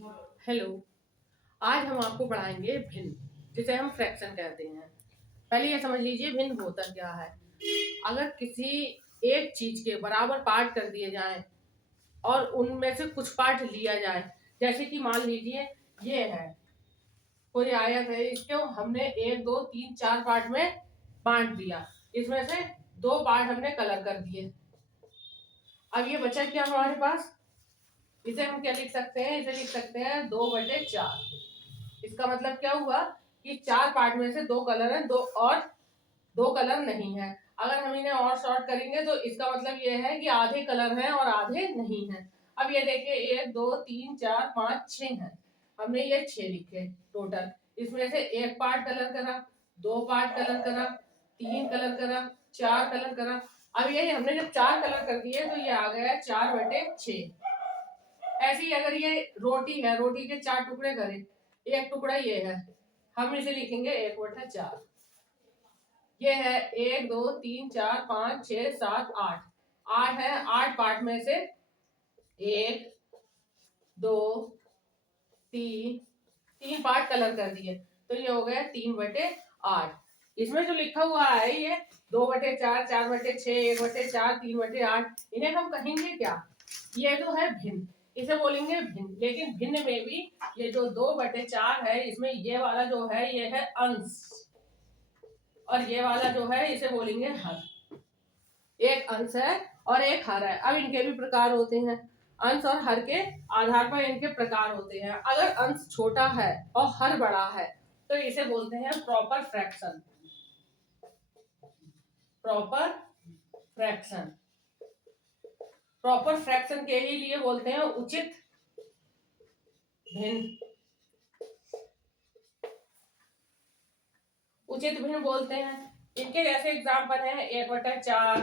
Hello. आज हम आपको पढ़ाएंगे भिन्न, जिसे हम फ्रैक्शन कहते हैं। पहले ये समझ लीजिए भिन्न होता क्या है। अगर किसी एक चीज के बराबर पार्ट कर दिए जाएं और उनमें से कुछ पार्ट लिया जाए, जैसे कि मान लीजिए ये है, कोई आयत है, इसको हमने 1 2 3 4 पार्ट में बांट दिया। इसमें से 2 पार्ट हमने कलर कर दिए। अब ये बचा क्या हमारे पास? इसे हम क्या लिख सकते हैं? इसे लिख सकते हैं 2/4। इसका मतलब क्या हुआ कि 4 पार्ट में से 2 कलर हैं, 2 कलर नहीं है। अगर हम इन्हें और शॉर्ट करेंगे तो इसका मतलब ये है कि आधे कलर हैं और आधे नहीं हैं। अब ये देखिए 1 2 3 4 5 6 हैं। हमने ये 6 लिखे टोटल। इसमें से 1 पार्ट कलर करा, 2 पार्ट कलर करा, 3 कलर करा, 4 कलर करा। अब ये हमने जब 4 कलर कर दिए तो ये आ गया 4/6। ऐसे ही अगर ये रोटी है, रोटी के 4 टुकड़े करें, एक टुकड़ा ये है, हम इसे लिखेंगे 1/4। ये है 1 2 3 4 5 6 7 8। 8 है, 8 पार्ट में से 1 2 3 पार्ट कलर कर दिए तो ये हो गया 3/8। इसमें जो लिखा हुआ है ये 2/4, 4/6, 1/4, 3/8, इन्हें हम कहेंगे क्या? ये तो है भिन्न, इसे बोलेंगे भिन्न। लेकिन भिन्न में भी ये जो 2/4 है, इसमें ये वाला जो है ये है अंश, और ये वाला जो है इसे बोलेंगे हर। एक अंश है और एक हर है। अब इनके भी प्रकार होते हैं। अंश और हर के आधार पर इनके प्रकार होते हैं। अगर अंश छोटा है और हर बड़ा है तो इसे बोलते हैं proper fraction. Proper fraction, proper fraction के ही लिए बोलते हैं उचित भिन्न। उचित भिन्न बोलते हैं। इनके जैसे एग्जाम्पल हैं 1/4,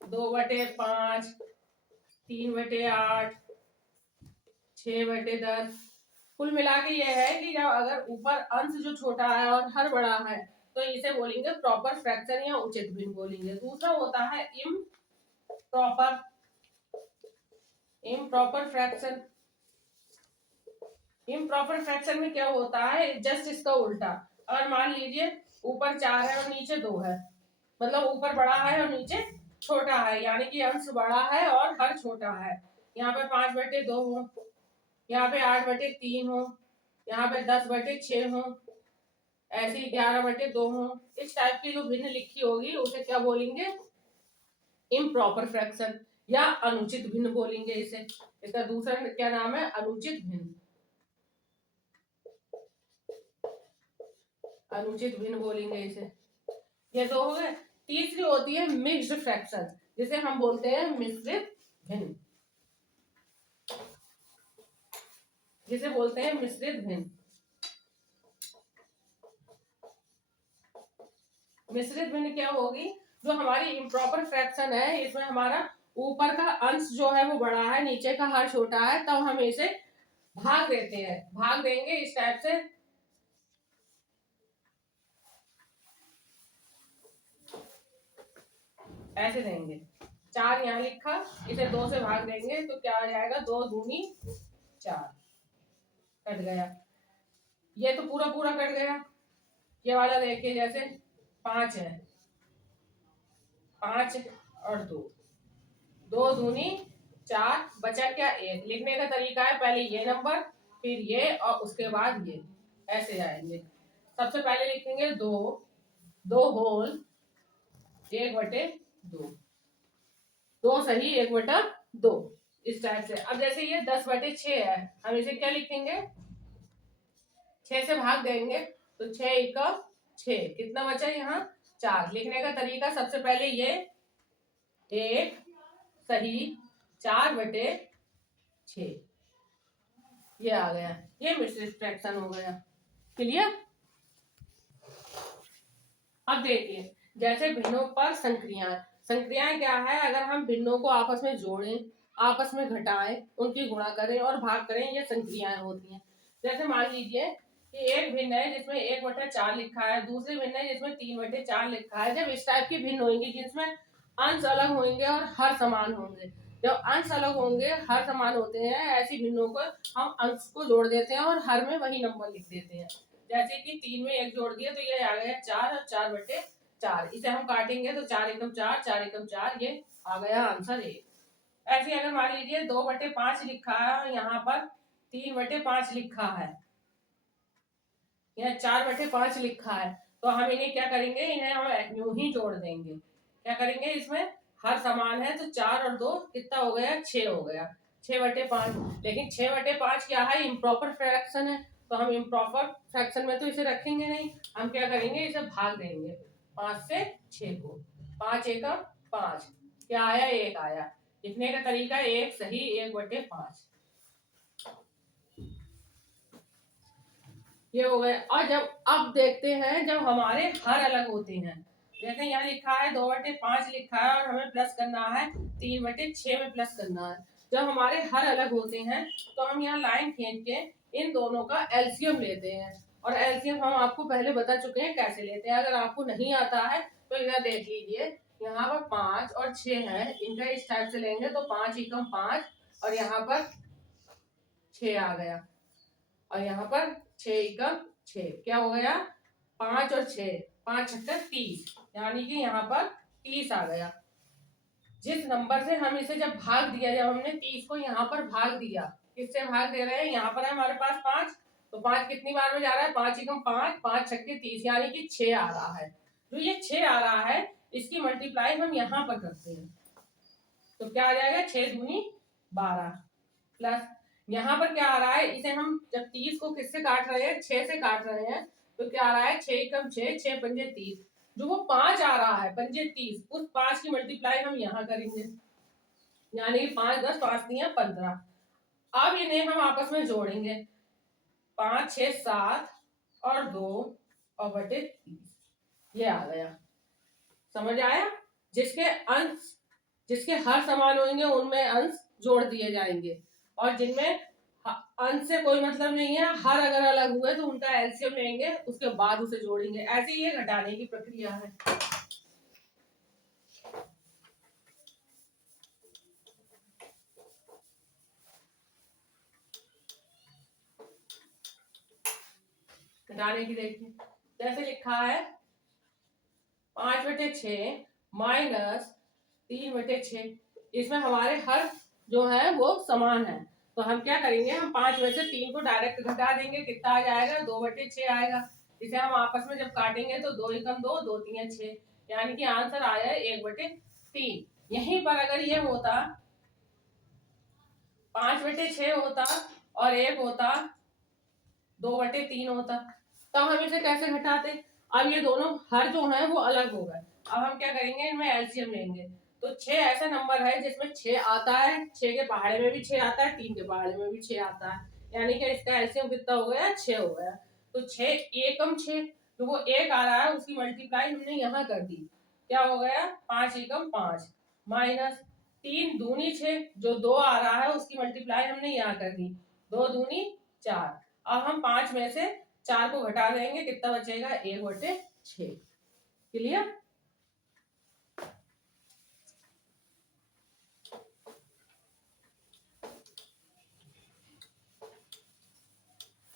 2/5, 3/8, 6/10। कुल मिला के ये है कि जब अगर ऊपर अंश जो छोटा है और हर बड़ा है तो इसे बोलेंगे प्रॉपर फ्रैक्शन या उचित भिन्न बोलेंगे। दूसरा होता है improper. Improper fraction, improper fraction में क्या होता है? जस्ट इसका उल्टा। अगर मान लीजिए ऊपर 4 है और नीचे 2 है, मतलब ऊपर बड़ा है और नीचे छोटा है, यानी कि अंश बड़ा है और हर छोटा है। यहाँ पे 5/2 हो, यहाँ पे 8/3 हो, यहाँ पे 10/6 हो, ऐसे ही 11/2 हो। इस टाइप की जो भिन्न लिखी होगी उसे क्या बोलेंगे? इम्प्रॉपर फ्रैक्शन या अनुचित भिन्न बोलेंगे इसे। इसका दूसरा क्या नाम है? अनुचित भिन्न। अनुचित भिन्न बोलेंगे इसे। ये तो हो गए। तीसरी होती है मिक्स्ड फ्रैक्शन, जिसे हम बोलते हैं मिश्रित भिन्न। जिसे बोलते हैं मिश्रित भिन्न। मिश्रित भिन्न क्या होगी? जो हमारी इम्प्रॉपर फ्रैक्शन है, इसमें हमारा ऊपर का अंश जो है वो बड़ा है, नीचे का हर छोटा है, तब हम इसे भाग देते हैं। भाग देंगे इस टाइप से, ऐसे देंगे। 4 यहाँ लिखा, इसे 2 से भाग देंगे तो क्या आ जाएगा? 2 दूनी 4, कट गया। ये तो पूरा पूरा कट गया। ये वाला देखिए, जैसे 5 है, 5 और 2, 2 दूनी 4, बचा क्या? 1। लिखने का तरीका है पहले ये नंबर, फिर ये और उसके बाद ये, ऐसे जाएंगे। सबसे पहले लिखेंगे 2, 2 होल 1/2, 2 सही 1/2, इस टाइप से। अब जैसे ये 10/6 है, हम इसे क्या लिखेंगे? 6 से भाग देंगे तो 6 × 6, कितना बचा यहाँ? 4। लिखने का तरीका सबसे पहले ये 1 सही 4/6, ये आ गया। ये मिश्रित फ्रैक्शन हो गया। क्लियर? अब देखिए जैसे भिन्नों पर संक्रियाएं। संक्रियाएं क्या है? अगर हम भिन्नों को आपस में जोड़ें, आपस में घटाएं, उनकी गुणा करें और भाग करें, ये संक्रियाएं होती हैं। जैसे मान लीजिए कि एक भिन्न है जिसमें 1/4 लिखा है, दूसरी भिन्न है जिसमें 3/4 लिखा है। जब इस टाइप की भिन्न होंगी जिसमें अंश अलग होंगे और हर समान होंगे, जब अंश अलग होंगे, हर समान होते हैं, ऐसी भिन्नों को हम अंश को जोड़ देते हैं और हर में वही नंबर लिख देते हैं। जैसे कि 3 में 1 जोड़ दिया तो ये आ गया 4 और 4/4। इसे हम काटेंगे तो 4 एकम 4, 4 एकम 4, ये आ गया आंसर 1। ऐसे अगर मान लीजिए 2/5 लिखा है, यहाँ पर 3/5 लिखा है, यहाँ 4/5 लिखा है, तो हम इन्हें क्या करेंगे, इन्हें हम यूं ही जोड़ देंगे। क्या करेंगे, इसमें हर समान है तो 4 और 2 कितना हो गया, 6 हो गया, 6/5। लेकिन 6/5 क्या है, इम्प्रॉपर फ्रैक्शन है, तो हम इम्प्रॉपर फ्रैक्शन में तो इसे रखेंगे नहीं, हम क्या करेंगे, इसे भाग देंगे 5 से 6 को। 5 एकम 5, क्या आया, 1 आया। लिखने का तरीका एक सही, 1/5 ये हो गए। और जब अब देखते हैं जब हमारे हर अलग होते हैं, जैसे यहाँ लिखा है 2/5 लिखा है और हमें प्लस करना है 3/6 में प्लस करना है। जब हमारे हर अलग होते हैं तो हम यहाँ लाइन खींच के इन दोनों का एलसीएम लेते हैं, और एलसीएम हम आपको पहले बता चुके हैं कैसे लेते हैं। अगर आपको नहीं आता है तो इधर देख लीजिए, यहाँ पर 5 और 6 है, इनका इस टाइप से लेंगे तो 5 एकम 5 और यहाँ पर 6 आ गया, और यहाँ पर 6 एकम 6, क्या हो गया, 5 और 6, 5 छक्का 30, यानी कि यहाँ पर 30 आ गया। जिस नंबर से हम इसे जब भाग दिया, जब हमने 30 को यहाँ पर भाग दिया, किससे भाग दे रहे हैं, यहाँ पर है हमारे पास 5, तो 5 कितनी बार में जा रहा है, 5 एकम 5, 5 छक्के 30, यानी कि 6 आ रहा है। जो ये 6 आ रहा है इसकी मल्टीप्लाई हम यहाँ पर करते हैं, तो क्या आ जाएगा, 6 दूनी 12 प्लस यहाँ पर क्या आ रहा है, इसे हम जब 30 को किससे काट रहे हैं, 6 से काट रहे हैं, तो क्या आ रहा है, 6 एकम 6, 6 पंजे 30, जो वो 5 आ रहा है पंजे 30, उस 5 की मल्टीप्लाई हम यहाँ करेंगे, यानी 5 10 5 दिया 15। अब इन्हें हम आपस में जोड़ेंगे, 5 6 7 और 2 और बटे 30, ये आ गया। समझ आया, जिसके अंश, जिसके हर समान होंगे उनमें अंश जोड़ दिए जाएंगे, और जिनमें अंश से कोई मतलब नहीं है, हर अगर अलग हुए तो उनका एलसीएम लेंगे, उसके बाद उसे जोड़ेंगे। ऐसे ही ये घटाने की प्रक्रिया है। घटाने की देखिए, जैसे लिखा है 5/6 माइनस 3/6, इसमें हमारे हर जो है वो समान है, तो हम क्या करेंगे, हम 5 में से 3 को डायरेक्ट घटा देंगे, कितना आ जाएगा, 2/6 आएगा। इसे हम आपस में जब काटेंगे तो 2 एकम 2, 2 3 6, यानी कि आंसर आया 1/3। यहीं पर अगर ये होता 5/6 होता और 1 होता 2/3 होता, तब हम इसे कैसे घटाते। अब ये दोनों हर जो है वो अलग हो गए, अब हम क्या करेंगे, इनमें एलसीएम लेंगे। तो 6 ऐसा नंबर है जिसमें 6 आता है, 6 के पहाड़े में भी 6 आता है, 3 के पहाड़े में भी 6 आता है, यानी कि इसका एलसीएम कितना हो गया, 6 हो गया। तो 6 एकम 6, तो वो 1 आ रहा है, उसकी मल्टीप्लाई हमने यहाँ कर दी, क्या हो गया, 5 एकम 5 माइनस 3 दूनी 6, जो 2 आ रहा है उसकी मल्टीप्लाई हमने यहाँ कर दी, 2 दूनी 4। अब हम 5 में से 4 को घटा देंगे, कितना बचेगा, 1/6। क्लियर।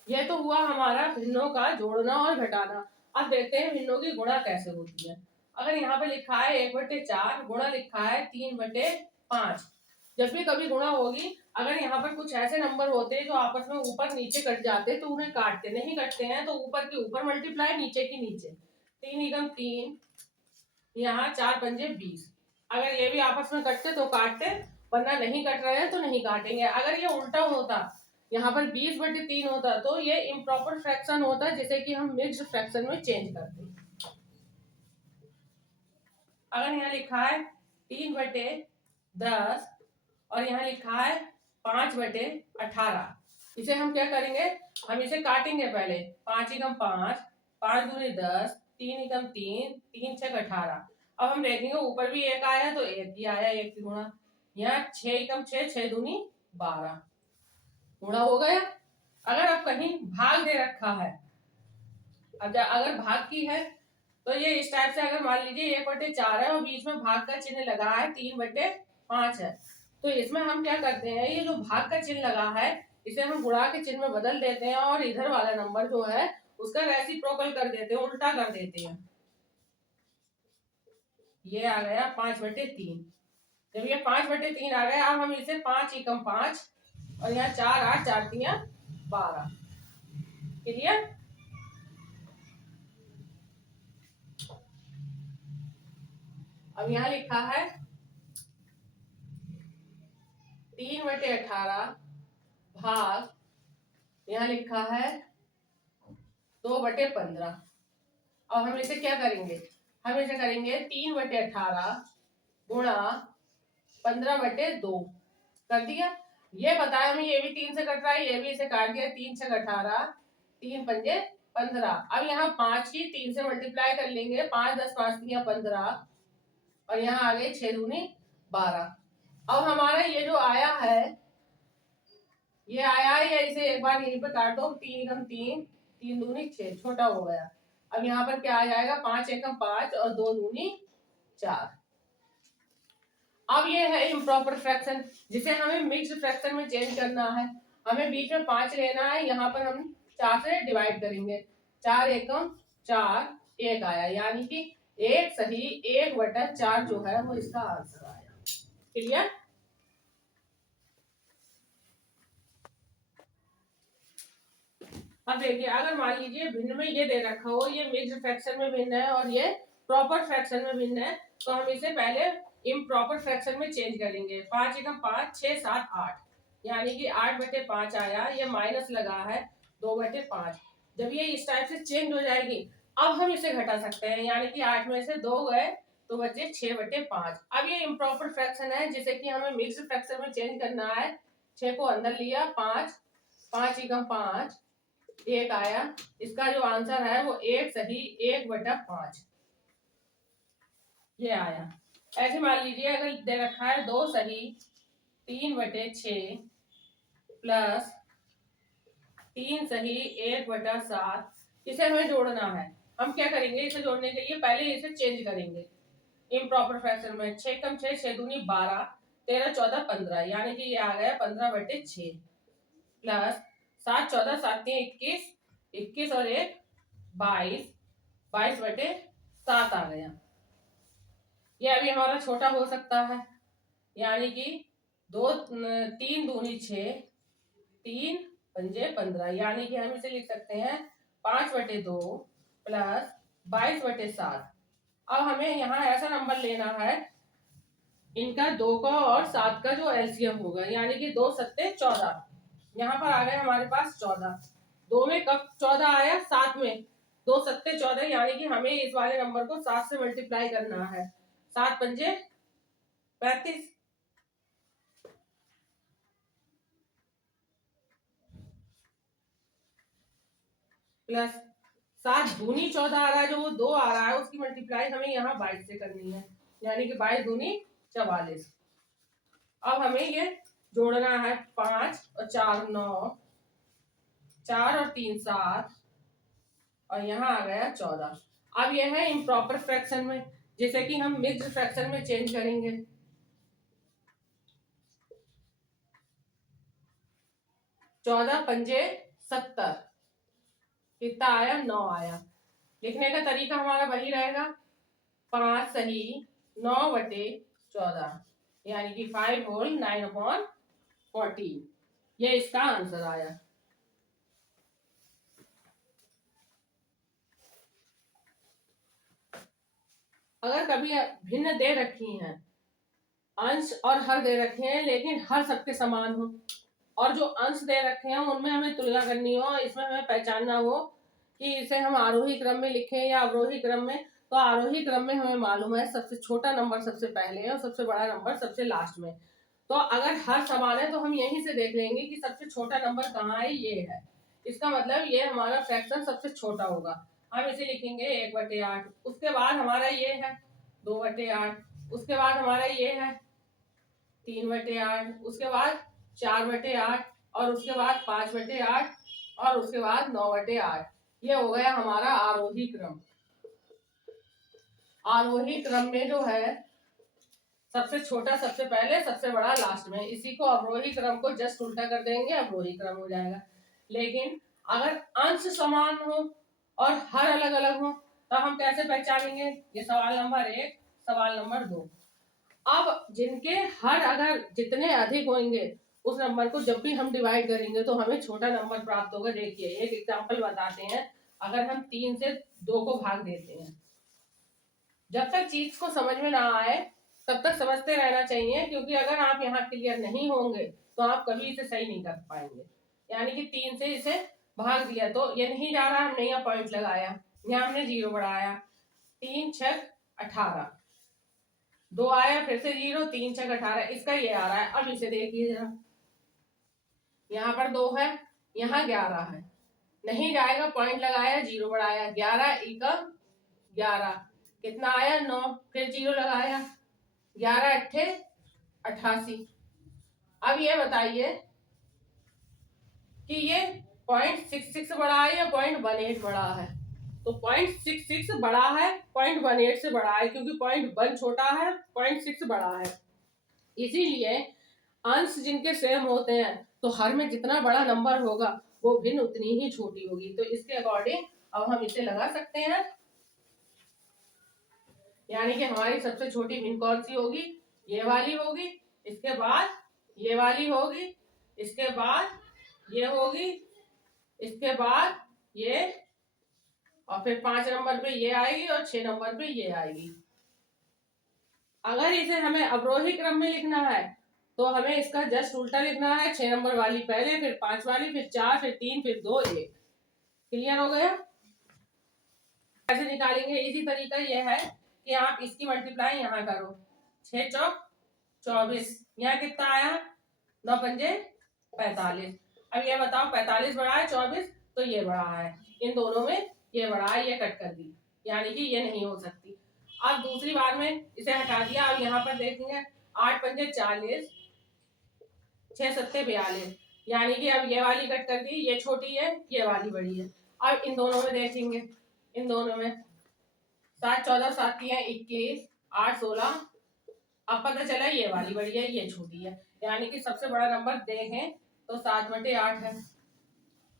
ये तो हुआ हमारा भिन्नों का जोड़ना और घटाना। अब देखते हैं भिन्नों की गुणा कैसे होती है। अगर यहाँ पे लिखा है 1/4, गुणा लिखा है 3/5, जब भी कभी गुणा होगी, अगर यहाँ पर कुछ ऐसे नंबर होते हैं जो आपस में ऊपर नीचे कट जाते तो उन्हें काटते, नहीं कटते हैं तो ऊपर के ऊपर मल्टीप्लाई, नीचे की नीचे, 3 एकम 3, यहाँ 4 पंजे 20। अगर ये भी आपस में कटते तो काटते, वरना नहीं कट रहे हैं तो नहीं काटेंगे। अगर ये उल्टा होता, यहाँ पर 20/3 होता, तो ये इम्प्रॉपर फ्रैक्शन होता, जिसे कि हम मिक्स्ड फ्रैक्शन में चेंज करते हैं। अगर यहाँ लिखा है 3/10 और यहाँ लिखा है 5/18, इसे हम क्या करेंगे, हम इसे काटेंगे पहले, 5 एकम 5, 5 दूनी 10, 3 एकम 3, 3 छक 18। अब हम देखेंगे ऊपर भी 1 आया तो 1 ही आया, 1 की गुणा, यहाँ 6 एकम 6, 6 दूनी 12, गुणा हो गया। अगर अब कहीं भाग दे रखा है, अब अगर भाग की है तो ये इस टाइप से, अगर मान लीजिए 1/4 है और बीच में भाग का चिन्ह लगा है, 3/5 है, तो इसमें हम क्या करते हैं, ये जो भाग का चिन्ह लगा है इसे हम गुणा के चिन्ह में बदल देते हैं और इधर वाला नंबर जो है उसका रेसिप्रोकल कर देते हैं, उल्टा कर देते हैं। ये आ गया 5/3। जब ये 5/3 आ गया, अब हम इसे 5 एकम 5 और यहाँ 4 8 4 3 12। क्लियर? अब यहाँ लिखा है 3/18 भाग, यहाँ लिखा है 2/15। अब हम इसे क्या करेंगे, हम इसे करेंगे 3/18 गुणा 15/2 कर दिया। ये बताया हमें, ये भी 3 से कट रहा है, ये भी इसे काट दिया। 3 से 18, 3 पंजे 15। अब यहाँ 5 की 3 से मल्टीप्लाई कर लेंगे, 5 10 5 3 15 और यहाँ आ गए 6 दूनी 12। अब हमारा ये जो आया है, ये आया है, या इसे एक बार यहीं पे काट दो। 3 एकम 3, 3 दूनी 6, छोटा हो गया। अब यहाँ पर क्या आ जाएगा, 5 एकम 5 और 2 दूनी 4। अब ये है इम्प्रॉपर फ्रैक्शन, जिसे हमें मिक्स्ड फ्रैक्शन में चेंज करना है। हमें बीच में 5 लेना है, यहाँ पर हम 4 से डिवाइड करेंगे। 4 एकम 4, 1 आया, यानी कि 1 सही 1/4 जो है वो इसका आंसर आया। क्लियर? अब देखिए, अगर मान लीजिए भिन्न में ये दे रखा हो, ये मिक्स्ड फ्रैक्शन में भिन्न है और ये प्रॉपर फ्रैक्शन में भिन्न है, तो हम इसे पहले इम्प्रॉपर फ्रैक्शन में चेंज करेंगे। 5 एकम 5 6 7 8, यानी कि 8/5 आया। ये माइनस लगा है 2/5। जब ये इस टाइप से चेंज हो जाएगी, अब हम इसे घटा सकते हैं, यानी कि 8 में से 2 गए तो बचे 6/5। अब ये इम्प्रॉपर फ्रैक्शन है जिसे कि हमें मिक्स्ड फ्रैक्शन में चेंज करना है। 6 को अंदर लिया, 5 5 एकम 5, 1 आया। इसका जो आंसर है वो 1 सही 1/5 ये आया। ऐसे मान लीजिए अगर दे रखा है 2 सही 3/6 प्लस 3 सही 1/7, इसे हमें जोड़ना है। हम क्या करेंगे, इसे जोड़ने के लिए पहले इसे चेंज करेंगे इम्प्रॉपर फ्रैक्शन में। 6 कम 6 6 दूनी 12, 13 14 15, यानी कि ये आ गया 15/6 प्लस 7 14 7 3 21, 21 और 1 22, 22/7 आ गया। ये अभी हमारा छोटा हो सकता है, यानी कि 3 दूनी 6, 3 पंजे 15, यानी कि हम इसे लिख सकते हैं 5/2 प्लस 22/7। अब हमें यहाँ ऐसा नंबर लेना है, इनका 2 का और 7 का जो एलसीएम होगा, यानी कि 2 सत्ते 14। यहाँ पर आ गए हमारे पास 14। 2 में कब 14 आया, 7 में 2 सत्ते 14, यानी कि हमें इस वाले नंबर को 7 से मल्टीप्लाई करना है। 7 पंजे 35 प्लस 7 दूनी 14 आ रहा है, जो वो 2 आ रहा है उसकी मल्टीप्लाई हमें यहाँ 22 से करनी है, यानी कि 22 दूनी 44। अब हमें ये जोड़ना है, 5 और 4 9, 4 और 3 7 और यहाँ आ गया 14। अब यह है इम्प्रॉपर फ्रैक्शन में, जैसे कि हम मिक्स्ड फ्रैक्शन में चेंज करेंगे। 14 पंजे 70, कितना आया, 9 आया। लिखने का तरीका हमारा वही रहेगा, 5 सही 9/14, यानी कि 5 होल 9/14, ये इसका आंसर आया। अगर कभी भिन्न दे रखी हैं, अंश और हर दे रखे हैं, लेकिन हर सबके समान हो, और जो अंश दे रखे हैं उनमें हमें तुलना करनी हो, इसमें हमें पहचानना हो कि इसे हम आरोही क्रम में लिखें या अवरोही क्रम में, तो आरोही क्रम में हमें मालूम है सबसे छोटा नंबर सबसे पहले है और सबसे बड़ा नंबर सबसे लास्ट में। तो अगर हर समान है तो हम यहीं से देख लेंगे कि सबसे छोटा नंबर कहाँ है, ये है। इसका मतलब ये हमारा फ्रैक्शन सबसे छोटा होगा। हम इसे लिखेंगे 1/8। उसके बाद हमारा ये है 2/8, उसके बाद हमारा ये है 3/8, उसके बाद 4/8 और उसके बाद 5/8 और उसके बाद 9/8। ये हो गया हमारा आरोही क्रम। आरोही क्रम में जो है सबसे छोटा सबसे पहले, सबसे बड़ा लास्ट में। इसी को अवरोही क्रम को जस्ट उल्टा कर देंगे, अवरोही क्रम हो जाएगा। लेकिन अगर अंश समान हो और हर अलग अलग हो तो हम कैसे पहचानेंगे? ये सवाल नंबर 1, सवाल नंबर 2। अब जिनके हर अगर जितने अधिक होंगे उस नंबर को जब भी हम डिवाइड करेंगे तो हमें छोटा नंबर प्राप्त होगा। देखिए एक एग्जांपल बताते हैं। अगर हम 3 से 2 को भाग देते हैं, जब तक चीज को समझ में ना आए तब तक समझते रहना चाहिए, क्योंकि अगर आप यहाँ क्लियर नहीं होंगे तो आप कभी इसे सही नहीं कर पाएंगे। यानी कि 3 से इसे भाग दिया तो ये नहीं जा रहा, हमने यहाँ पॉइंट लगाया, यहाँ हमने 0 बढ़ाया, 3 6 18, 2 आया, फिर से 0, 3 6 18, इसका ये आ रहा है। अब इसे देखिए जरा, यहाँ पर 2 है, यहाँ 11 है, नहीं जाएगा, पॉइंट लगाया, 0 बढ़ाया, 11 इका 11, कितना आया 9, फिर 0 लगाया, 11 अट्ठे 88। अब ये बताइए कि ये 0.66 बड़ा है या 0.18 बड़ा है? तो 0.66 बड़ा है, 0.18 से बड़ा है, क्योंकि 0.1 छोटा है, 0.6 बड़ा है। इसीलिए अंश जिनके सेम होते हैं तो हर में जितना बड़ा नंबर होगा वो भिन्न उतनी ही छोटी होगी। तो इसके अकॉर्डिंग अब हम इसे लगा सकते हैं। यानी कि हमारी सबसे छोटी भिन्न कौन सी होगी? ये वाली होगी, इसके बाद ये वाली होगी, इसके बाद ये होगी, इसके बाद ये, और फिर 5 नंबर पे ये आएगी और 6 नंबर पे ये आएगी। अगर इसे हमें अवरोही क्रम में लिखना है तो हमें इसका जस्ट उल्टा लिखना है। 6 नंबर वाली पहले, फिर 5 वाली, फिर 4, फिर 3, फिर 2, 1। क्लियर हो गया? कैसे निकालेंगे? इसी तरीका यह है कि आप इसकी मल्टीप्लाई यहाँ करो, 6 चौक 24, यहाँ कितना आया? 9 पंजे 45। अब ये बताओ 45 बड़ा है 24 तो ये बड़ा है, इन दोनों में ये बड़ा है, ये कट कर दी, यानी कि ये नहीं हो सकती। अब दूसरी बार में इसे हटा दिया। अब यहाँ पर देखेंगे 8 पंजे 40, 6 सत्ते 42, यानी कि अब ये वाली कट कर दी, ये छोटी है, ये वाली बड़ी है। अब इन दोनों में देखेंगे, इन दोनों में 7 14 7 21, 8 16, अब पता चला ये वाली बड़ी है, ये छोटी है, यानी कि सबसे बड़ा नंबर देखें तो 7/8 है।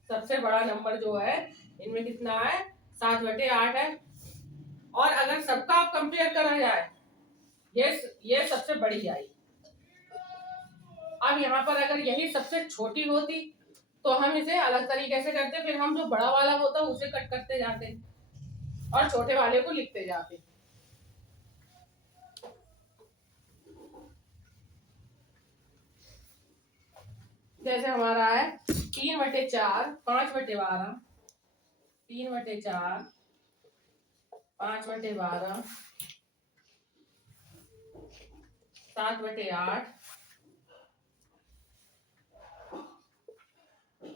सबसे बड़ा नंबर जो है इनमें कितना है? 7/8 है। और अगर सबका आप कंपेयर करा जाए, ये सबसे बड़ी आई। अब यहाँ पर अगर यही सबसे छोटी होती तो हम इसे अलग तरीके से करते, फिर हम जो बड़ा वाला होता उसे कट करते जाते और छोटे वाले को लिखते जाते। जैसे हमारा है 3/4, 5/12, 3/4, 5/12, 7/8,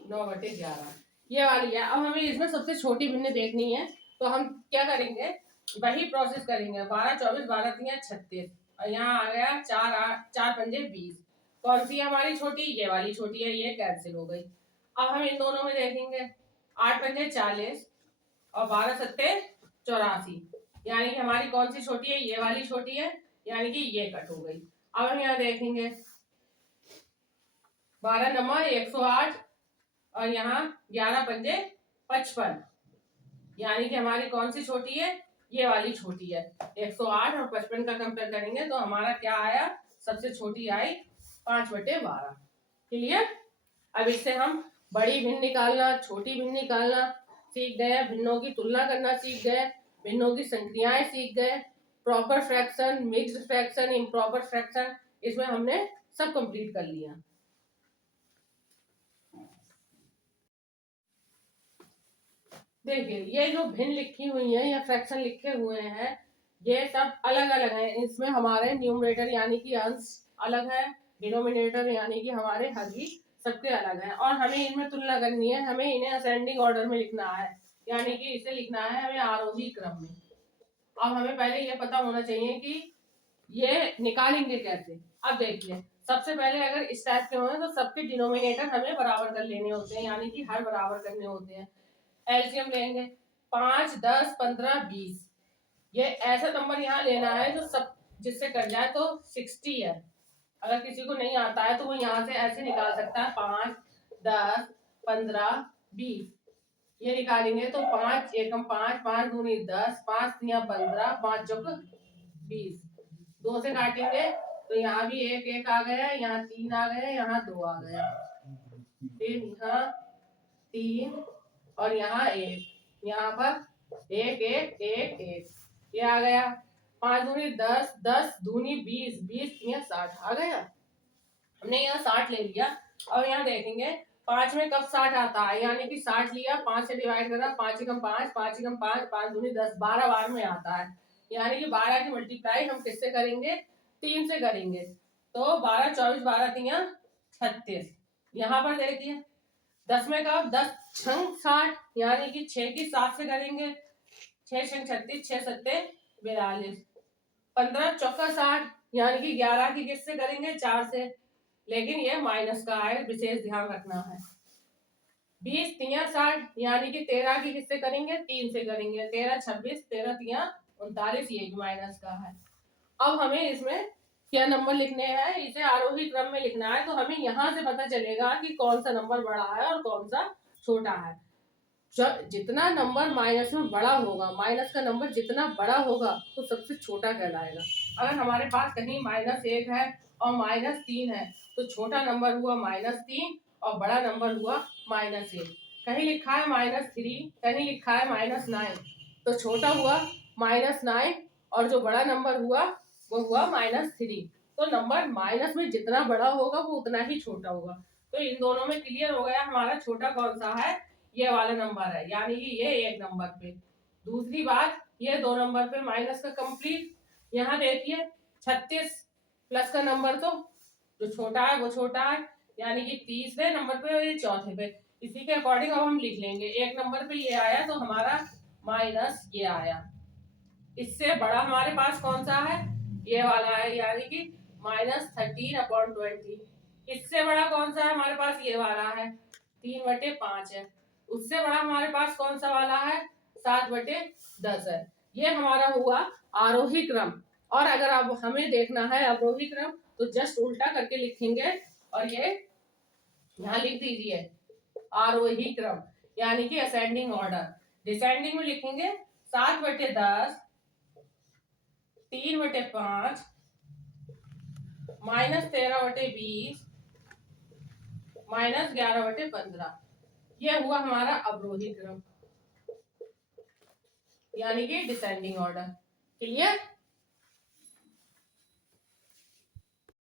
9/11, ये वाली है। अब हमें इसमें सबसे छोटी भिन्न देखनी है तो हम क्या करेंगे? वही प्रोसेस करेंगे। 12 24, 12 3 36, और यहाँ आ गया 4 8, 4 पंजे 20। कौन सी हमारी छोटी? ये वाली छोटी है, ये कैंसिल हो गई। अब हम इन दोनों में देखेंगे, 8 पंजे 40 और 12 सत्ते 84, यानी कि हमारी कौन सी छोटी है? ये वाली छोटी है, यानी कि ये कट हो गई। अब हम यहाँ देखेंगे 12 नंबर 108 और यहाँ 11 पंजे 55, यानी कि हमारी कौन सी छोटी है? ये वाली छोटी है। 108 और 55 का कंपेयर करेंगे तो हमारा क्या आया? सबसे छोटी आई 5/12। क्लियर? अब इससे हम बड़ी भिन्न निकालना, छोटी भिन्न निकालना सीख गए, भिन्नों की तुलना करना सीख गए, भिन्नों की संक्रियाएं सीख गए, proper fraction, mixed fraction, improper fraction, इसमें हमने सब कंप्लीट कर लिया। देखिए ये जो भिन्न लिखी हुई है या फ्रैक्शन लिखे हुए हैं ये सब अलग अलग है। इसमें हमारे न्यूमरेटर यानी कि अंश अलग है, डिनोमिनेटर यानी कि हमारे हर भी सबके अलग है, और हमें इनमें तुलना करनी है। हमें इन्हें असेंडिंग ऑर्डर में लिखना है, यानी कि इसे लिखना है हमें आरोही क्रम में। अब हमें पहले ये पता होना चाहिए कि ये निकालेंगे कैसे। अब देखिए सबसे पहले अगर इस टाइप के हो तो सबके डिनोमिनेटर हमें बराबर कर लेने होते हैं, यानी कि हर बराबर करने होते हैं। एलसीएम लेंगे 5 10 15 20, ये ऐसा नंबर यहाँ लेना है जो सब जिससे कट जाए तो 60 है। अगर किसी को नहीं आता है तो वो यहाँ से ऐसे निकाल सकता है 5, 10, 15, 20 ये निकालेंगे तो 5 एकम 5, 5 दूनी 10, 5 तिया 15, 5 चौक 20। 2 से काटेंगे तो यहाँ भी एक एक आ गया, यहाँ 3 आ गए, यहाँ 2 आ गया, फिर यहाँ 3 और यहाँ 1, यहाँ पर 1 1 1 1 ये आ गया। 5 दूनी 10, 10 दूनी 20, 20 तिया 60 आ गया। हमने यहाँ 60 ले लिया। और यहाँ देखेंगे 5 में कब 60 आता है, यानी कि 60 लिया, 5 से डिवाइड करा, 5 एकम 5, 5 एकम 5, 5 दूनी 10, 12 बार में आता है। यानी कि 12 की मल्टीप्लाई हम किससे करेंगे, 3 से करेंगे। तो 12 24 12 तिया 36। यहाँ पर देखिए 10 में कब 10 छंग 60, यानी कि 6 की 7 से करेंगे, 6 छंग 36, 6 सत्ते 42, 15 चौका 60, यानी कि 11 की किससे करेंगे, 4 से, लेकिन ये माइनस का है, विशेष ध्यान रखना है। 20 तिया 60, यानी कि 13 की किससे करेंगे, 3 से करेंगे, 13 26, 13 तिया 39, ये भी माइनस का है। अब हमें इसमें क्या नंबर लिखने हैं, इसे आरोही क्रम में लिखना है। तो हमें यहाँ से पता चलेगा कि कौन सा नंबर बड़ा है और कौन सा छोटा है। जितना नंबर माइनस में बड़ा होगा, माइनस का नंबर जितना बड़ा होगा तो सबसे छोटा कहलाएगा। अगर हमारे पास कहीं -1 है और -3 है तो छोटा नंबर हुआ -3 और बड़ा नंबर हुआ -1। कहीं लिखा है -3, कहीं लिखा है -9, तो छोटा हुआ -9 और जो बड़ा नंबर हुआ वो हुआ -3। तो नंबर माइनस में जितना बड़ा होगा वो उतना ही छोटा होगा। तो इन दोनों में क्लियर हो गया हमारा छोटा कौन सा है, ये वाला नंबर है, यानी कि ये 1 नंबर पे। दूसरी बात, ये 2 नंबर पे माइनस का कंप्लीट। यहाँ देखिए 36 प्लस का नंबर तो जो छोटा है वो छोटा है, यानी कि तीसरे नंबर पे और ये चौथे पे। इसी के अकॉर्डिंग अब हम लिख लेंगे, 1 नंबर पे ये आया तो हमारा माइनस ये आया। इससे बड़ा हमारे पास कौन सा है, ये वाला है, यानी कि -13/20। इससे बड़ा कौन सा है हमारे पास, ये वाला है, 3/5 है। उससे बड़ा हमारे पास कौन सा वाला है, 7/10 है। ये हमारा हुआ आरोही क्रम। और अगर अब हमें देखना है अवरोही क्रम तो जस्ट उल्टा करके लिखेंगे और ये यहाँ लिख दीजिए आरोही क्रम, यानी कि असेंडिंग ऑर्डर। डिसेंडिंग में लिखेंगे 7/10, 3/5, -13/20, -11/15। यह हुआ हमारा अवरोही क्रम, यानी कि डिसेंडिंग ऑर्डर। क्लियर।